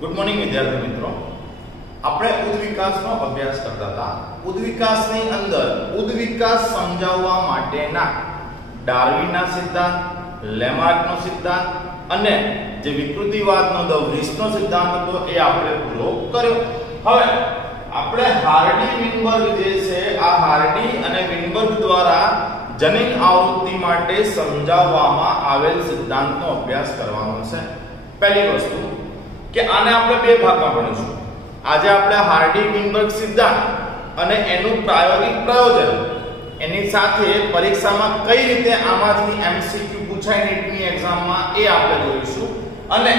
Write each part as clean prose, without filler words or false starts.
Good morning વિદ્યાર્થી મિત્રો, આપણે ઉદ્વિકાસનો અભ્યાસ કરતા હતા. ઉદ્વિકાસની અંદર ઉદ્વિકાસ સમજાવવા માટેના ડાર્વિનના સિદ્ધાંત, લેમાર્કનો સિદ્ધાંત અને જે વિકૃતિવાદનો ધ વ્રીસનો સિદ્ધાંત હતો એ આપણે પૂરો કર્યો. હવે આપણે હાર્ડી વિનબર્ગ જે છે આ હાર્ડી અને વિનબર્ગ દ્વારા જનીન આવૃત્તિ માટે સમજાવવામાં આવેલ સિદ્ધાંતનો અભ્યાસ કરવાનો છે. પહેલી વસ્તુ કે આને આપણે બે ભાગમાં ભણીશું. આજે આપણે હાર્ડી વિનબર્ગ સિદ્ધાંત અને એનું પ્રાયોગિક પ્રયોજન, એની સાથે પરીક્ષામાં કઈ રીતે આમાંથી એમસીક્યુ પૂછાય નીટની એક્ઝામમાં એ આપણે જોઈશું. અને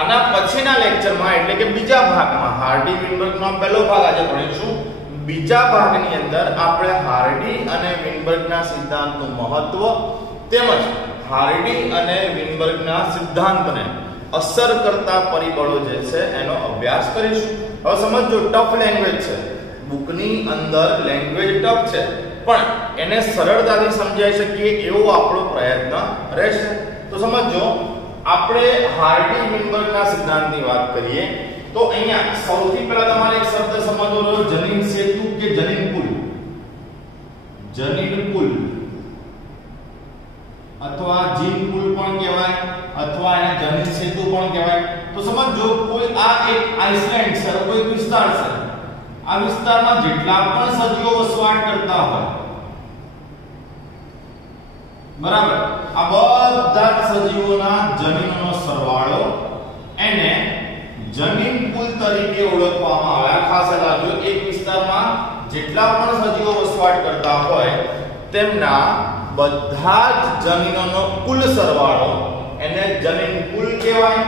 આના પછીના લેક્ચરમાં એટલે કે બીજા ભાગમાં હાર્ડી વિનબર્ગનો પહેલો ભાગ આજે ભણીશું. બીજા ભાગની અંદર આપણે હાર્ડી અને વિનબર્ગના સિદ્ધાંતનું મહત્વ તેમજ હાર્ડી અને વિનબર્ગના સિદ્ધાંતને અસર કરતા પરિબળો જે છે એનો અભ્યાસ કરીશું. હવે સમજો, ટફ લેંગ્વેજ છે, બુકની અંદર લેંગ્વેજ ટફ છે, પણ એને સરળતાથી સમજાઈ શકીએ એવો આપણો પ્રયત્ન રહેશે. તો સમજો, આપણે હાર્ડી વિનબર્ગના સિદ્ધાંતની વાત કરીએ તો અહીંયા સૌથી પહેલા તમારે એક શબ્દ સમજવો રહ્યો, જનીન સેતુ કે જનીન પુલ. જનીન પુલ અથવા જીન પુલ પણ કહેવાય અથવા એને જનીન સેતુ પણ કહેવાય. તો સમજો, કોઈ આ એક આઇસલેન્ડ છે, કોઈ વિસ્તાર છે, આ વિસ્તારમાં જેટલા પણ સજીવો વસવાટ કરતા હોય, બરાબર, આ બધા સજીવોના જનીનનો સરવાળો એને જનીન પુલ તરીકે ઓળખવામાં આવે. આ ખાસ રાખજો, એક વિસ્તારમાં જેટલા પણ સજીવો વસવાટ કરતા હોય તેમના બધા જ જનીનોનો કુલ સરવાળો એને જનીન પુલ કહેવાય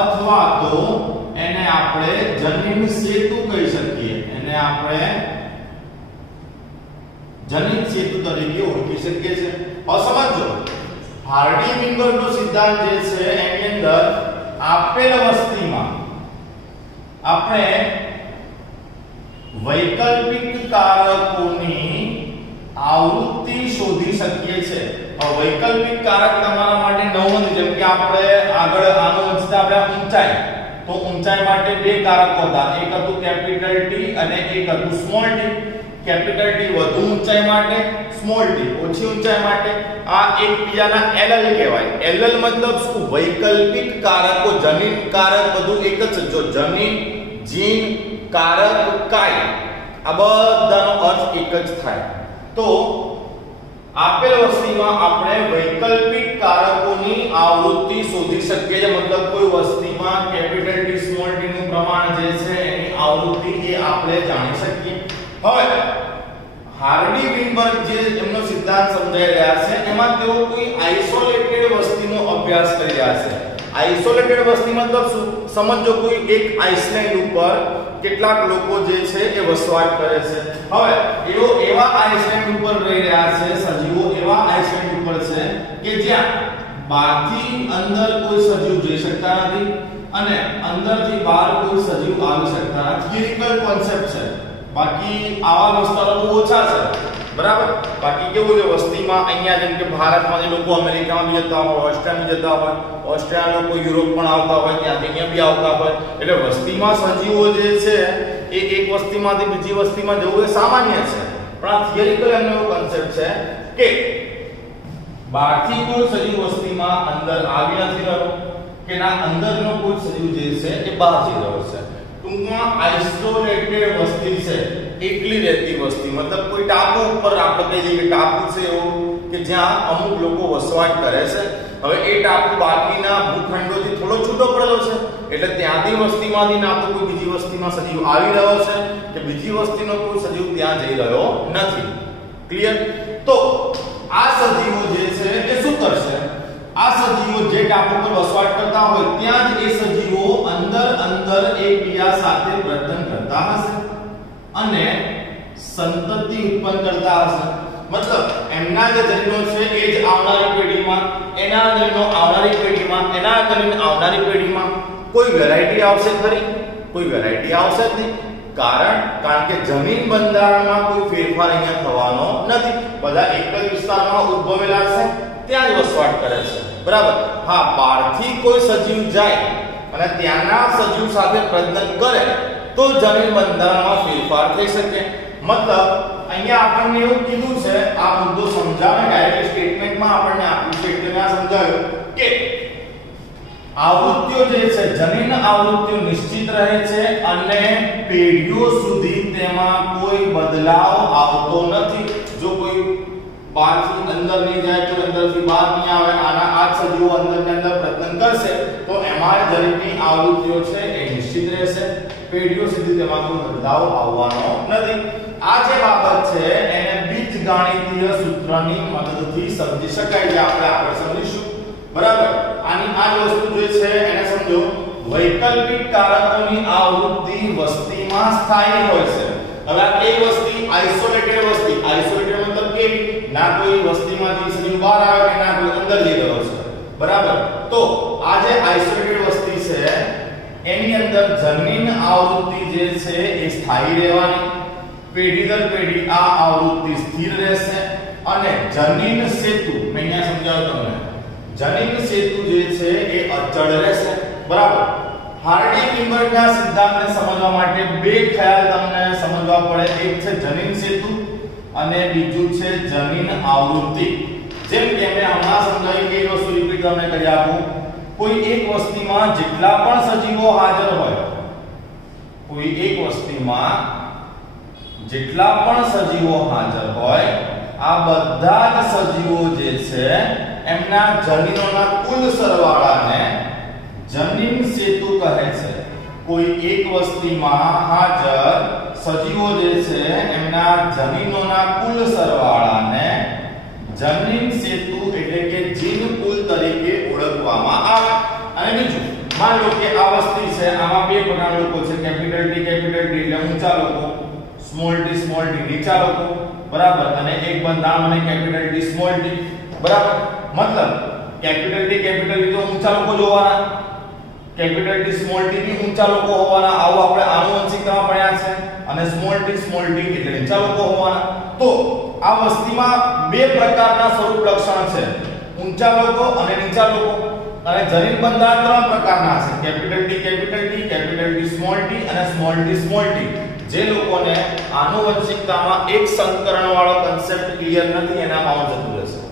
અથવા તો એને આપણે જનીન સેતુ કહી શકીએ. એને આપણે જનીન સેતુ તરીકે ઓળખી શકીએ છીએ. હવે સમજો, હાર્ડી વિનબર્ગનો સિદ્ધાંત જે છે એની અંદર આપેલ વસ્તીમાં આપણે વૈકલ્પિક કારકોની આવૃત્તિ શોધી શકીએ છીએ. વૈકલ્પિક કારક તમારા માટે નવું નથી. જેમ કે આપણે આગળ આનો વિસ્તાર આપણે ઊંચાઈ, તો ઊંચાઈ માટે બે કારકો હતા, એક હતું કેપિટલ ટી અને એક હતું સ્મોલ ટી. કેપિટલ ટી વધુ ઊંચાઈ માટે, સ્મોલ ટી ઓછી ઊંચાઈ માટે. આ એકબીજાના એલએલ કહેવાય. એલએલ મતલબ શું? વૈકલ્પિક કારકો, જનીન કારક બધું એક જ છે. જો જનીન, જીન, કારક, કાય આ બધાનો અર્થ એક જ થાય. તો આપેલ વસ્તીમાં આપણે વૈકલ્પિક કારકોની આવૃત્તિ શોધી શકીએ છીએ. મતલબ કોઈ વસ્તીમાં કેપિટલ ટી સ્મોલ ટી નું પ્રમાણ જે છે એની આવૃત્તિ એ આપણે જાણી શકીએ. હવે હાર્ડી વિનબર્ગ જે એમનો સિદ્ધાંત સમજાઈ રહ્યા છે એમાં તેઓ કોઈ આઇસોલેટેડ વસ્તીનો અભ્યાસ કરી રહ્યા છે. આઇસોલેટેડ વસ્તી મતલબ શું? સમજો, કોઈ એક આઇસલેન્ડ ઉપર કેટલાક લોકો જે છે એ વસવાટ કરે છે. હવે એવા આઇસલેન્ડ ઉપર રહી રહ્યા છે સજીવો, એવા આઇસલેન્ડ ઉપર છે કે જ્યાં બહારથી અંદર કોઈ સજીવ જઈ શકતા નથી અને અંદરથી બહાર કોઈ સજીવ આવી શકતા નથી. થિયરિકલ કોન્સેપ્ટ છે, બાકી આવા વિસ્તારો બહુ ઓછા છે, બરાબર. બાકી કેવું છે, વસ્તીમાં અહીંયા જેમ કે ભારતમાં જે લોકો અમેરિકામાં જતા હોય, ઓસ્ટ્રેલિયામાં જતા હોય, ઓસ્ટ્રેલિયા લોકો યુરોપ પણ આવતા હોય, ત્યાંથી અહીંયા બી આવતા હોય. એટલે વસ્તીમાં સજીવો જે છે એ એક વસ્તીમાંથી બીજી વસ્તીમાં જવું એ સામાન્ય છે. પણ આ થિયરિકલ એનો કોન્સેપ્ટ છે કે બહારથી કોઈ સજીવ વસ્તીમાં અંદર આવી નથી રહ્યો કે ના અંદરનો કોઈ સજીવ જે છે એ બહાર જઈ રહ્યો છે. ટૂંકમાં આઇસોલેટેડ વસ્તી છે, એકલી રહેતી વસ્તી. મતલબ કોઈ ટાપુ ઉપર આપણે કહી દઈએ કે ટાપુ છે એવું કે જ્યાં અમુક લોકો વસવાટ કરે છે. હવે એ ટાપુ બાકીના ભૂખંડોથી થોડો છૂટો પડેલો છે, એટલે ત્યાંથી વસ્તીમાંથી ના તો કોઈ બીજી વસ્તીમાં સજીવ આવી રહ્યો છે કે બીજી વસ્તીનો કોઈ સજીવ ત્યાં જઈ રહ્યો નથી. ક્લિયર? તો આ સજીવો જે છે એ શું કરશે? આ સજીવો જે ટાપુ પર વસવાટ કરતા હોય ત્યાં જ એ સજીવો અંદર એકબીજા સાથે વર્તન કરતા હશે અને સંતતિ ઉત્પન્ન કરતા હશે. મતલબ એમના જે જનીનો છે એ જ આવનારી પેઢીમાં, એના જનીનો આવનારી પેઢીમાં, એના જનીન આવનારી પેઢીમાં કોઈ વેરાયટી આવશે ખરી? કોઈ વેરાયટી આવશે જ નહીં. કારણ કે જમીન બંધારણમાં કોઈ ફેરફાર અહીંયા થવાનો નથી. બધા એક જ વિસ્તારમાં ઉદ્ભવેલા છે, ત્યાં જ વસવાટ કરે છે, બરાબર. હા, બહારથી કોઈ સજીવ જાય અને ત્યાંના સજીવ સાથે પ્રજનન કરે તો જનીન બંધારણમાં ફેરફાર થઈ શકે. મતલબ અહીંયા આપણને એવું કીધું છે, આ મુદ્દો સમજાવવા ડાયરેક્ટ સ્ટેટમેન્ટમાં આપણને આપ્યું છે એટલે મેં સમજાવ્યું કે આવૃત્તિઓ જે છે જનીન આવૃત્તિઓ નિશ્ચિત રહે છે અને પેઢીઓ સુધી તેમાં કોઈ બદલાવ આવતો નથી. જો કોઈ બહારથી અંદર નહીં જાય તો અંદરથી બહાર નહીં આવે, આના આ સજીવો અંદર ને અંદર પ્રજનન કરશે તો એમાં જનીનની આવૃત્તિઓ છે એ નિશ્ચિત રહેશે, પેઢીઓ સુધી તેમાં કોઈ બદલાવ આવવાનો નથી. આ જે બાબત છે એને બીજગણિતીય સૂત્રની મદદથી સમજી શકાય છે, આપણે આગળ સમજીશું. બરાબર, આની આ વસ્તુ જે છે એને સમજો. વૈકલ્પિક કારકોની આવૃત્તિ વસ્તીમાં સ્થાયી હોય છે. હવે આ કઈ વસ્તી? આઇસોલેટેડ વસ્તી. આઇસોલેટેડ મતલબ કે ના કોઈ વસ્તીમાંથી સજીવ બહાર આવે કે ના કોઈ અંદર જઈ રહ્યો છે. બરાબર, તો આ જે આઇસોલેટેડ વસ્તી છે એની અંદર જનીન આવૃત્તિ જે છે એ સ્થાયી રહેવાની, પેઢી દર પેઢી આ આવૃત્તિ સ્થિર રહેશે અને જનીન સેતુ મેં અહીંયા સમજાવ્યું તમને, જનીન સેતુ જે છે એ અચળ રહેશે. બરાબર, હાર્ડી-કિંબર્ટના સિદ્ધાંતને સમજવા માટે બે ખ્યાલ તમને સમજવા પડે. એક છે જનીન સેતુ અને બીજું છે જનીન આવૃત્તિ. જેમ કે મેં હમણાં સમજાવી કે વસ્તુ રિપીટ તમને કરી આપું. કોઈ એક વસ્તીમાં જેટલા પણ સજીવો હાજર હોય, કોઈ એક વસ્તીમાં જેટલા પણ સજીવો હાજર હોય આ બધા જ સજીવો જે છે એમના જનીનોના કુલ સરવાળાને જનીન સેતુ કહે છે. કોઈ એક વસ્તીમાં હાજર સજીવો જે છે એમના જનીનોના કુલ સરવાળાને જનીન સેતુ એટલે કે જીન કુલ તરીકે ઓળખવામાં આવે. અને બીજું, માન લો કે આ વસ્તી છે, આમાં બે પ્રકારના લોકો છે, કેપિટલ ટી એટલે ઊંચા લોકો, સ્મોલ ટી નીચા લોકો. બરાબર, અને એક બંધારણ મને કેપિટલ ટી સ્મોલ ટી. બરાબર, મતલબ કેપિટલ ટી તો ઊંચા લોકો જોવાના, capital T small T B ઊંચા લોકો હોવાના. આવું આપણે આનુવંશિકતામાં ભણ્યા છે. અને સ્મોલ ટી એટલે નીચા લોકો હોવાના. તો આ વસ્તીમાં બે પ્રકારના સ્વરૂપ લક્ષણ છે, ઊંચા લોકો અને નીચા લોકો. અને જનીન બંધારણ ત્રણ પ્રકારના છે, કેપિટલ ટી સ્મોલ ટી અને સ્મોલ ટી. જે લોકોને આનુવંશિકતામાં એક સંકરણ વાળો કન્સેપ્ટ ક્લિયર નથી એના માં જતું રહેશે.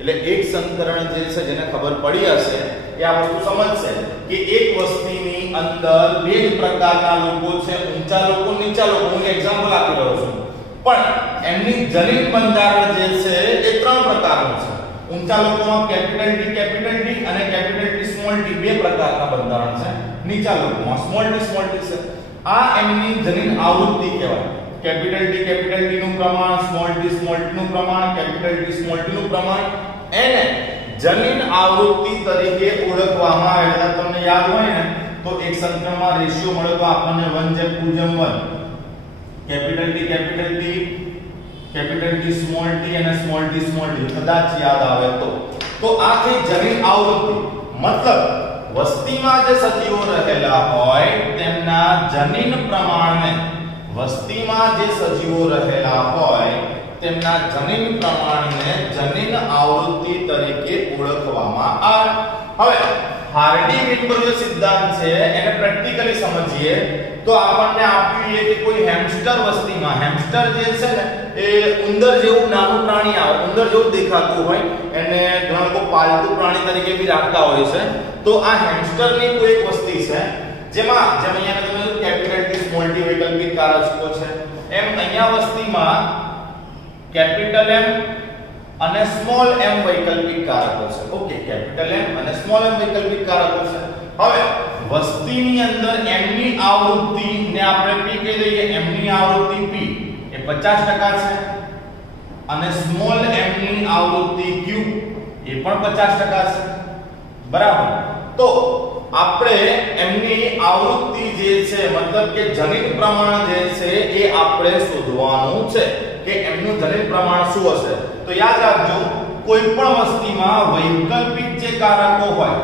એટલે એક સંકરણ જે છે જેને ખબર પડી હશે એ આ વસ્તુ સમજશે કે એક વસ્તીની અંદર બે જ પ્રકારના લોકો છે, ઊંચા લોકો નીચા લોકો. હું એક્ઝામ્પલ આપી રહ્યો છું, પણ એમની જનીન બંધારણ જે છે એ ત્રણ પ્રકારનું છે. ઊંચા લોકોમાં કેપિટલ ટી અને કેપિટલ ટી સ્મોલ ટી બે પ્રકારના બંધારણ છે. નીચા લોકોમાં સ્મોલ ટી છે. આ એમની જનીન આવૃત્તિ કહેવાય. કેપિટલ ટી નું પ્રમાણ, સ્મોલ ટી નું પ્રમાણ, કેપિટલ ટી સ્મોલ ટી નું પ્રમાણ એને જનીન આવૃત્તિ તરીકે ઓળખવામાં આવે. તમને યાદ હોય ને તો એક સંક્રમણ રેશિયો મળે તો આપણને 1:1. કેપિટલ ટી સ્મોલ ટી અને સ્મોલ ટી કદાચ યાદ આવે તો આ થઈ જનીન આવૃત્તિ. મતલબ વસ્તીમાં જે સજીવો રહેલા હોય તેમના જનીન પ્રમાણને, વસ્તીમાં જે સજીવો રહેલા હોય તેમના જનીન પ્રમાણને જનીન આવૃત્તિ તરીકે ઓળખવામાં આવે. હવે હાર્ડી-વિનબર્ગ જે સિદ્ધાંત છે એને પ્રેક્ટિકલી સમજીએ તો આપણને આપ્યું છે કે કોઈ હેમસ્ટર વસ્તીમાં, હેમસ્ટર જે છે ને એ ઉંદર જેવું નાનું પ્રાણી આવે, ઉંદર જેવું દેખાતું હોય, એને ઘણા લોકો પાલતુ પ્રાણી તરીકે બી રાખતા હોય છે. તો આ હેમસ્ટરની કોઈ એક વસ્તી છે જેમાં જેમ અહીંયા તમે કેપિટલ ટી સ્મોલ ટી વૈકલ્પિક કારકો છે, એમ અહીંયા વસ્તીમાં કેપિટલ M અને સ્મોલ m વૈકલ્પિક કારકો છે. ઓકે, કેપિટલ M અને સ્મોલ m વૈકલ્પિક કારકો છે. હવે વસ્તીની અંદર m ની આવૃત્તિ ને આપણે p કહી દઈએ, m ની આવૃત્તિ p એ 50% છે અને સ્મોલ m ની આવૃત્તિ q એ પણ 50% છે. બરાબર, તો આપણે એમની આવૃત્તિ જે છે મતલબ કે જનીન પ્રમાણ જે છે એ આપણે શોધવાનું છે કે એમનું જનીન પ્રમાણ શું હશે. તો યાદ રાખજો, કોઈ પણ વસ્તીમાં વૈકલ્પિક જે કારકો હોય,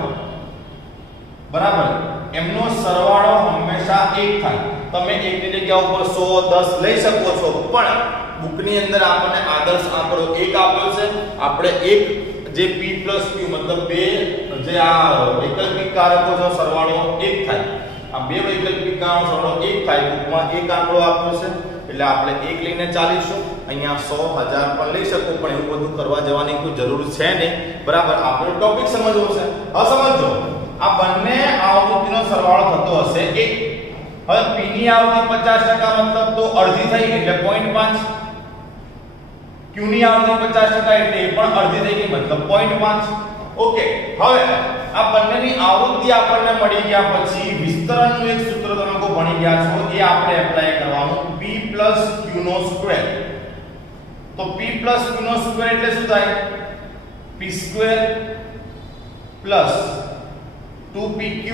બરાબર, એમનો સરવાળો હંમેશા 1 થાય. તમે એકની જગ્યા ઉપર 100 10 લઈ શકો છો, પણ બુકની અંદર આપણને આદર્શ આંકડો 1 આપ્યો છે. આપણે 1 જે p + q મતલબ બે જે આ વૈકલ્પિક કારકોનો સરવાળો 1 થાય, આ બે વૈકલ્પિક કારકોનો સરવાળો 1 થાય, ટૂંકમાં એક આંકડો આપ્યો છે એટલે આપણે 1 લઈને ચાલીશું. અહીંયા 100 1000 પણ લઈ શકો, પણ એવું બધું કરવા જવાની કોઈ જરૂર છે નહીં. બરાબર, આપણો ટોપિક સમજવો છે. હવે સમજો, આ બંને આવૃત્તિનો સરવાળો થતો હશે 1. હવે p ની આવૃત્તિ 50% મતલબ તો અડધી થઈ એટલે 0.5. q ની આવૃત્તિ 50% એટલે એ પણ અડધી થઈ ગઈ મતલબ 0.5. ઓકે, હવે આ બંનેની આવૃત્તિ આપણને મળી ગયા પછી વિસ્તરણનું એક સૂત્ર તમે લોકો ભણી ગયા છો, એ આપણે એપ્લાય કરવાનું, p q નો સ્ક્વેર. તો p q નો સ્ક્વેર એટલે શું થાય? p square plus 2pq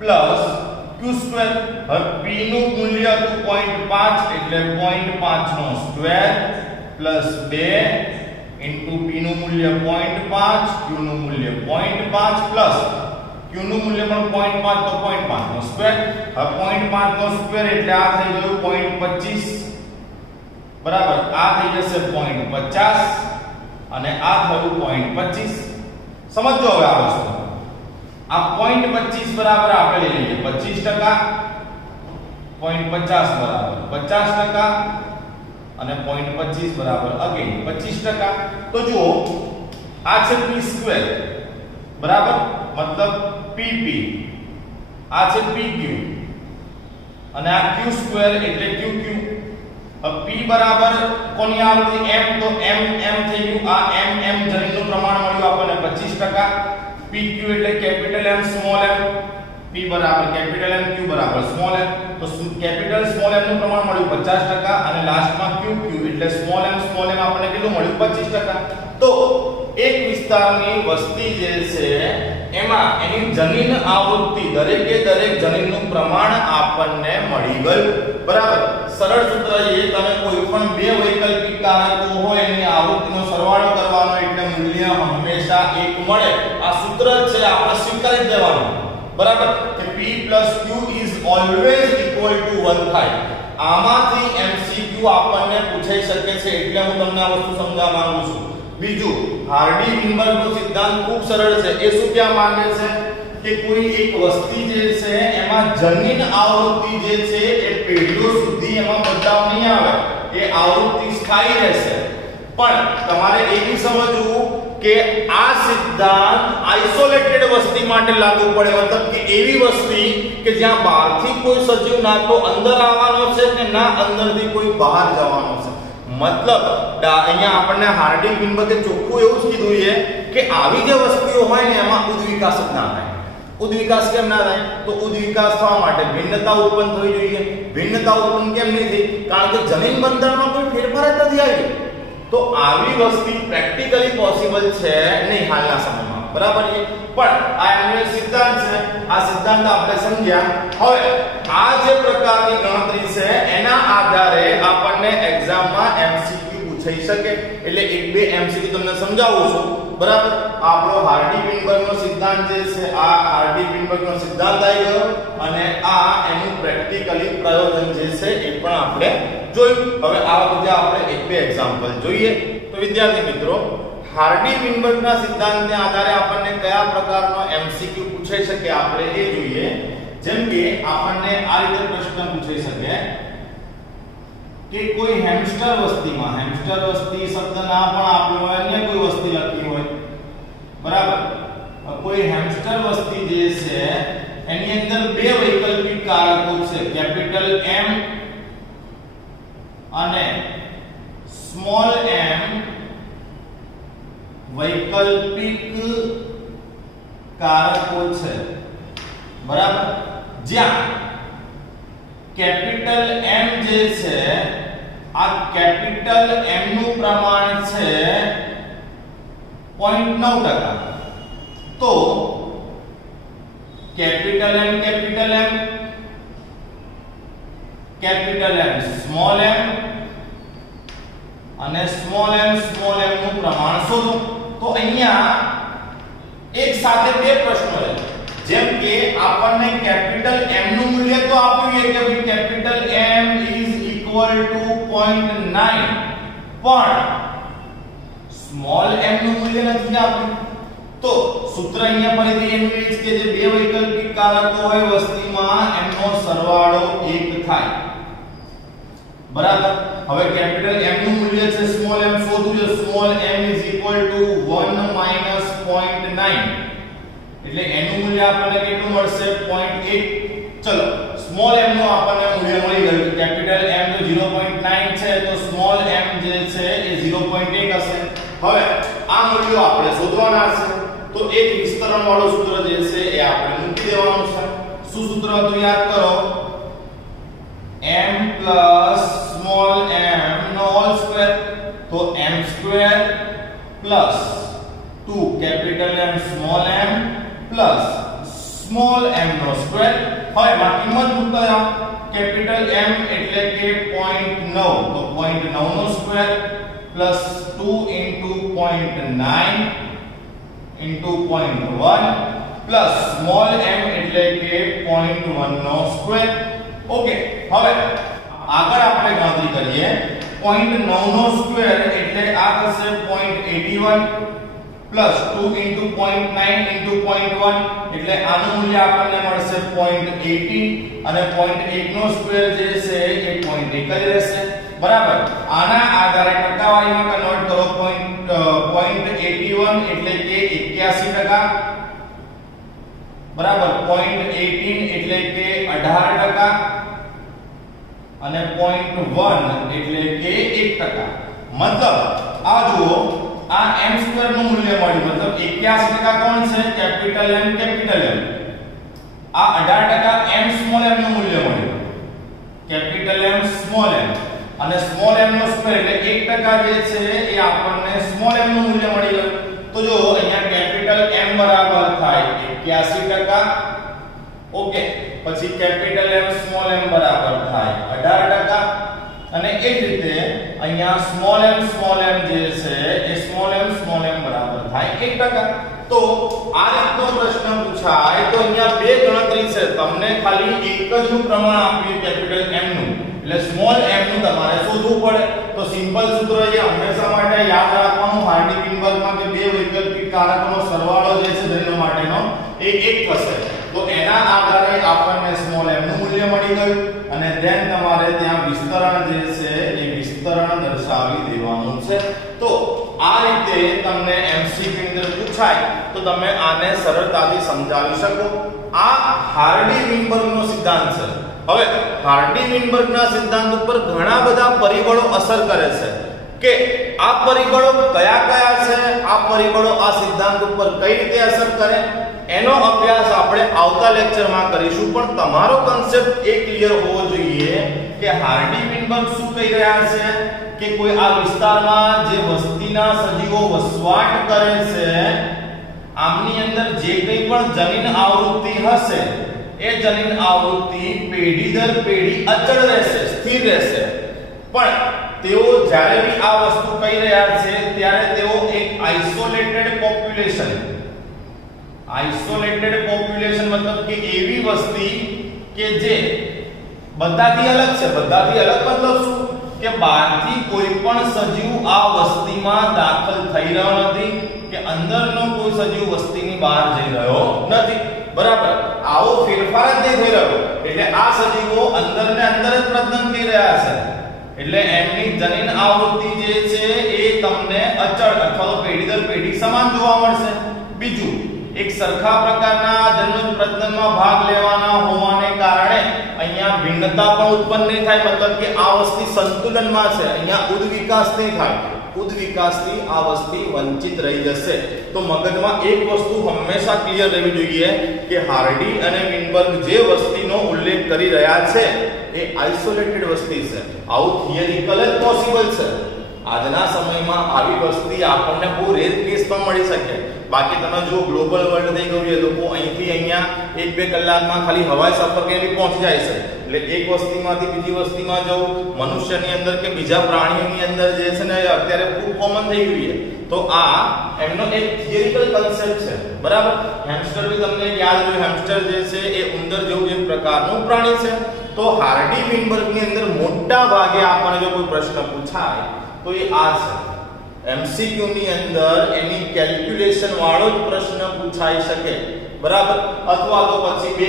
plus q square. હવે p નું મૂલ્ય હતું 0.5 એટલે 0.5 નો સ્ક્વેર પ્લસ 2 ઇન્ટુ p નું મૂલ્ય 0.5, q નું મૂલ્ય 0.5 પ્લસ q નું મૂલ્ય પણ 0.5 તો 0.5 નો સ્ક્વેર. હવે 0.5 નો સ્ક્વેર એટલે આ થઈ ગયું 0.25 બરાબર, આ થઈ જશે 0.50 અને આ થયું 0.25. સમજો હવે આ વસ્તુ, આ 0.25 બરાબર આપણે લઈ લઈએ 25%, 0.50 બરાબર 50% અને 0.25 બરાબર અગેન 25%. તો જુઓ, આ છે p સ્ક્વેર બરાબર, મતલબ pp, આ છે pq અને આ q સ્ક્વેર એટલે qq. હવે p બરાબર કોની આવૃત્તિ m, તો m થઈ ગયું, આ m જનીનનું પ્રમાણ મળ્યું આપણને 25%. pq એટલે capital M small m, p બરાબર કેપિટલ M, q બરાબર સ્મોલ m. તો કેપિટલ સ્મોલ m નું પ્રમાણ મળ્યું 50% અને લાસ્ટમાં qq એટલે સ્મોલ m આપણને કેટલું મળ્યું 25%. તો એક વિસ્તારની વસ્તી જે છે એમાં એની જનીન આવૃત્તિ દરેકે દરેક જનીનનું પ્રમાણ આપણને મળી ગયું. બરાબર, સરળ સૂત્ર એ, તમે કોઈ પણ બે વૈકલ્પિક કારકો હોય એની આવૃત્તિનો સરવાળો કરવાનો એટલે મૂલ્ય હંમેશા 1 મળે. આ સૂત્ર છે, આપણે સ્વીકારી દેવાનું. બરાબર, કે p q is always equal to 1 થાય. આમાંથી MCQ આપણને પૂછાઈ શકે છે એટલે હું તમને આ વસ્તુ સમજાવવા માંગુ છું. બીજું, હાર્ડી-વિનબર્ગનો સિદ્ધાંત ખૂબ સરળ છે. એ શું કહેવા માંગે છે કે કોઈ એક વસ્તી જે છે એમાં જનીન આવૃત્તિ જે છે એ પેઢીઓ સુધી એમાં બદલાવ નહીં આવે, એ આવૃત્તિ સ્થાયી રહેશે. પણ તમારે એ બી સમજવું કે આ સિદ્ધાંત આઇસોલેટેડ વસ્તી માટે લાગુ પડે, મતલબ કે એવી વસ્તી કે જ્યાં બહારથી કોઈ સજીવ ના તો અંદર આવવાનો છે કે ના અંદરથી કોઈ બહાર જવાનો છે. મતલબ અહીંયા આપણને હાર્ડી-વિનબર્ગે ચોખ્ખું એવું જ કીધું છે કે આવી જે વસ્તીઓ હોય ને એમાં ઉદ્વિકાસ જ ના થાય. ઉદ્વિકાસ કેમ ના થાય? તો ઉદ્વિકાસ થવા માટે ભિન્નતા ઉત્પન્ન થવી જોઈએ. ભિન્નતા ઉત્પન્ન કેમ નહીં થઈ? કારણ કે જનીન બંધારણમાં કોઈ ફેરફાર જ નથી આવ્યો. તો આવી વસ્તી પ્રેક્ટિકલી પોસિબલ છે નહીં હાલના સમયમાં. બરાબર છે, પણ આ એનો સિદ્ધાંત છે. આ સિદ્ધાંત આપણે સમજ્યા. હવે આ જે પ્રકારની ગણતરી છે એના આધારે આપણને એક્ઝામમાં MCQ પૂછાઈ શકે. એટલે એક બે MCQ તમને સમજાવું છું. બરાબર, આપણો હાર્ડી-વિનબર્ગનો સિદ્ધાંત જે છે, આ હાર્ડી-વિનબર્ગનો સિદ્ધાંત આવી ગયો અને આ એનું પ્રેક્ટિકલી પ્રયોજન જે છે એ પણ આપણે જોયું. હવે આ બધા આપણે એક બે એક્ઝામ્પલ જોઈએ. તો વિદ્યાર્થી મિત્રો, હાર્ડી-વિનબર્ગના સિદ્ધાંતને આધારે આપણને કયા પ્રકારનો MCQ પૂછાઈ શકે આપણે એ જોઈએ. જેમ કે આપણને આ રીતે પ્રશ્ન પૂછાઈ શકે કે કોઈ હેમસ્ટર વસ્તીમાં, હેમસ્ટર વસ્તી શબ્દ ના પણ આપ્યો હોય, અન્ય કોઈ વસ્તી લખી હોય, બરાબર, કોઈ હેમસ્ટર વસ્તી જે છે એની અંદર બે વૈકલ્પિક કારકો છે, કેપિટલ M અને સ્મોલ m વૈકલ્પિક કારકો છે. બરાબર, જ્યાં કેપિટલ M જે છે, આ કેપિટલ M નું પ્રમાણ છે 0.9%. તો કેપિટલ M સ્મોલ m અને સ્મોલ m નું પ્રમાણ શોધો. તો અહીંયા એક સાથે બે પ્રશ્નો છે. જેમ કે આપણને કેપિટલ M નું મૂલ્ય તો આપ્યું છે કે ભાઈ capital M is equal to 0.9, પણ સ્મોલ m નું મૂલ્ય નથી આપ્યું. તો સૂત્ર અહીંયા ફરીથી એનું એ જ કે જે બે વૈકલ્પિક કારકો હોય વસ્તીમાં એમનો સરવાળો 1 થાય, બરાબર. હવે કેપિટલ M નું મૂલ્ય છે સ્મોલ m શોધવું છે. સ્મોલ m = 1 - 0.9 એટલે એનું મૂલ્ય આપણને કેટલું મળશે? 0.8. ચલો સ્મોલ m નું આપણને મૂલ્ય મળી ગયું. કેપિટલ M તો 0.9 છે તો સ્મોલ m જે છે એ 0.8 હશે. હવે આ મૂલ્યો આપણે શોધવાના છે તો એક વિસ્તરણ વાળું સૂત્ર જે છે એ આપણે મૂકી દેવાનું છે. શું સૂત્ર હતું યાદ કરો? m plus small m નો હોલ સ્ક્વેર. તો m² plus 2 capital M small m plus small m નો સ્ક્વેર. હવે માં કિંમત મૂકતા જાઓ. કેપિટલ M એટલે કે 0.9 તો 0.9 નો square plus 2 into 0.9 into 0.1 plus small m એટલે કે 0.1 નો સ્ક્વેર. ઓકે, હવે આગળ આપણે ગણતરી કરીએ. 0.9 નો સ્ક્વેર એટલે આ થશે 0.81 plus 2 into 0.9 into 0.1 એટલે આનું મૂલ્ય આપણને મળશે 0.80 અને 0.8 નો સ્ક્વેર જે છે એ 0.1 જ રહેશે, બરાબર. આના આધારે ટકાવારીમાં કન્વર્ટ કરો. 0.81 એટલે કે 81%, બરાબર. 0.18 એટલે કે 18% અને 0.1 એટલે કે 1%. મતલબ આ જુઓ, આ m² નું મૂલ્ય મળ્યું, મતલબ 81% કોણ છે? Capital M capital M. આ 18% m સ્મોલ m નું મૂલ્ય મળ્યું, કેપિટલ M સ્મોલ m. અને સ્મોલ m નો સ્ક્વેર એટલે 1% જે છે એ આપણને સ્મોલ m નું મૂલ્ય મળી ગયું. તો જો અહીંયા કેપિટલ M બરાબર થાય 81%. ઓકે, પછી કેપિટલ M સ્મોલ m બરાબર થાય 18%. અને એ જ રીતે અહીંયા સ્મોલ m જે છે એ સ્મોલ m બરાબર થાય 1%. તો આ રીતનો પ્રશ્ન પૂછાય તો અહીંયા બે ગણતરી છે. તમને ખાલી એક જ નું પ્રમાણ આપ્યું કેપિટલ M નું, એટલે સ્મોલ m નું તમારે શોધવું પડે. તો સિમ્પલ સૂત્ર છે હંમેશા માટે યાદ રાખવાનું હાર્ડી-વિનબર્ગમાં કે બે વૈકલ્પિક કારકોનો સરવાળો જે છે બંને માટેનો એ 1 થશે. તો એના આધારે આપણને સ્મોલ m નું મૂલ્ય મળી ગયું અને ધેન તમારે ત્યાં વિસ્તરણ જે છે એ વિસ્તરણ દર્શાવી દેવાનું છે. તો આ રીતે તમને MCQ ની અંદર પૂછાય તો તમે આને સરળતાથી સમજાવી શકો. આ હાર્ડી-વિનબર્ગનો સિદ્ધાંત છે. હવે હાર્ડી-વિનબર્ગના સિદ્ધાંત ઉપર ઘણા બધા પરિબળો અસર કરે છે કે આ પરિબળો કયા છે, આ પરિબળો આ સિદ્ધાંત ઉપર કઈ રીતે અસર કરે એનો અભ્યાસ આપણે આવતા લેક્ચરમાં કરીશું. પણ તમારો કન્સેપ્ટ એ ક્લિયર હોવો જોઈએ કે હાર્ડી-વિનબર્ગ શું કહી રહ્યા છે કે કોઈ આ વિસ્તારમાં જે વસ્તીના સજીવો વસવાટ કરે છે આમની અંદર જે કંઈ પણ જનીન આવૃત્તિ હશે એ જનીન આવૃત્તિ પેઢી દર પેઢી અચળ રહેશે, સ્થિર રહેશે. પણ તેઓ જ્યારે બી આ વસ્તુ કહી રહ્યા છે ત્યારે તેઓ એક આઇસોલેટેડ પોપ્યુલેશન મતલબ કે એવી વસ્તી કે જે બધાથી અલગ છે. બધાથી અલગ મતલબ શું કે બહારથી કોઈ પણ સજીવ આ વસ્તીમાં દાખલ થઈ રહ્યો નથી કે અંદરનો કોઈ સજીવ વસ્તીની બહાર જઈ રહ્યો નથી, બરાબર. આવો ફેરફાર જ નહીં થઈ રહ્યો એટલે આ સજીવો અંદર ને અંદર જ પ્રજનન કરી રહ્યા છે. એટલે એમની જનીન આવૃત્તિ જે છે એ તમને અચળ અથવા તો પેઢી દર પેઢી સમાન જોવા મળશે. બીજું, એક સરખા પ્રકારના જન્મ પ્રજનનમાં ભાગ લેવાના હોવાને કારણે અહીંયા ભિન્નતા પણ ઉત્પન્ન નહીં થાય, મતલબ કે આ વસ્તી સંતુલનમાં છે. અહીંયા ઉદ વિકાસ નહીં થાય, ઉદ વિકાસથી આ વસ્તી વંચિત રહી જશે. તો મગજમાં એક વસ્તુ હંમેશા ક્લિયર રહેવી જોઈએ કે હાર્ડી અને વિનબર્ગ જે વસ્તીનો ઉલ્લેખ કરી રહ્યા છે એ આઇસોલેટેડ વસ્તી છે. આવું થિયરિકલ જ પોસિબલ છે. આજના સમયમાં આવી વસ્તી આપણને બહુ રેર કેસમાં મળી શકે. બાકી તમે જો ગ્લોબલ વર્લ્ડ થઈ ગયું છે લોકો અહીંથી અહીંયા 1-2 કલાકમાં ખાલી હવાઈ સફર કરીને પહોંચી જાય છે. એટલે એક વસ્તીમાંથી બીજી વસ્તીમાં જવું મનુષ્યની અંદર કે બીજા પ્રાણીઓની અંદર જે છે ને અત્યારે ખૂબ કોમન થઈ ગયું છે. તો આ એમનો એક થિયરિકલ કન્સેપ્ટ છે, બરાબર. હેમસ્ટર બી તમને યાદ હોય, હેમસ્ટર જે છે એ ઉંદર જેવું એક પ્રકારનું પ્રાણી છે. તો હાર્ડી-વિનબર્ગની અંદર મોટા ભાગે આપણને જો કોઈ પ્રશ્ન પૂછાય તો એ આ છે MCQ ની અંદર એની કેલ્ક્યુલેશન વાળો જ પ્રશ્ન પૂછાઈ શકે, બરાબર. અથવા તો પછી બે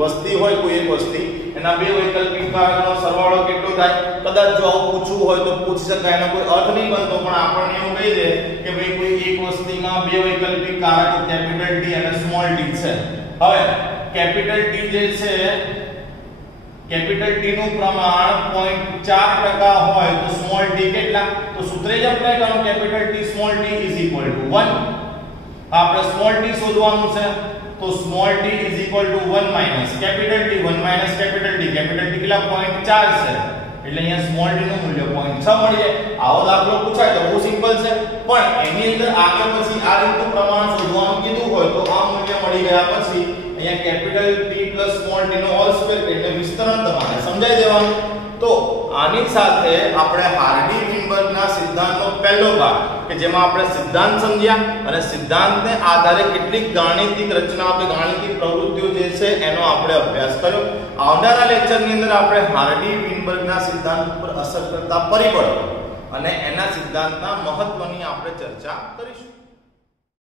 વસ્તી હોય, કોઈ એક વસ્તી, એના બે વૈકલ્પિક કારકનો સરવાળો કેટલો થાય, કદાચ જો આવું પૂછવું હોય તો પૂછી શકાય, એનો કોઈ અર્થ નહીં બનતો, પણ આપણને એવું કહી દે કે ભાઈ કોઈ એક વસ્તીમાં બે વૈકલ્પિક કારકો કેપિટલ T અને સ્મોલ t છે. હવે કેપિટલ T જે છે, કેપિટલ T નું પ્રમાણ 0.4% હોય તો સ્મોલ t કેટલા, તો સૂત્ર જ અપ્લાય કરો, કેપિટલ T સ્મોલ t = 1. આપણે સ્મોલ t શોધવાનું છે, તો small t = 1 minus capital T, 1 minus capital T, capital T કેટલા 0.4 છે, એટલે અહીંયા સ્મોલ t નું મૂલ્ય 0.6 મળી જાય. આવો દાખલો પૂછાય તો બહુ સિમ્પલ છે, પણ એની અંદર આગળ પછી આ રીતનું પ્રમાણ શોધવાનું કીધું હોય તો આ મૂલ્ય મળી ગયા પછી અહીંયા capital T plus small t નો હોલ સ્ક્વેર એટલે વિસ્તરણ તમારે સમજાઈ દેવાનું. તો આની સાથે આપણે હાર્ડી-વિનબર્ગના સિદ્ધાંતનો પહેલો ભાગ કે જેમાં આપણે સિદ્ધાંત સમજ્યા અને સિદ્ધાંતને આધારે કેટલીક ગાણિતિક રચના કે ગાણિતિક પ્રવૃત્તિઓ જે છે એનો આપણે અભ્યાસ કર્યો. આવનારા લેક્ચરની અંદર આપણે હાર્ડી-વિનબર્ગના સિદ્ધાંત પર અસર કરતા પરિબળો અને એના સિદ્ધાંતના મહત્વની આપણે ચર્ચા કરીશું.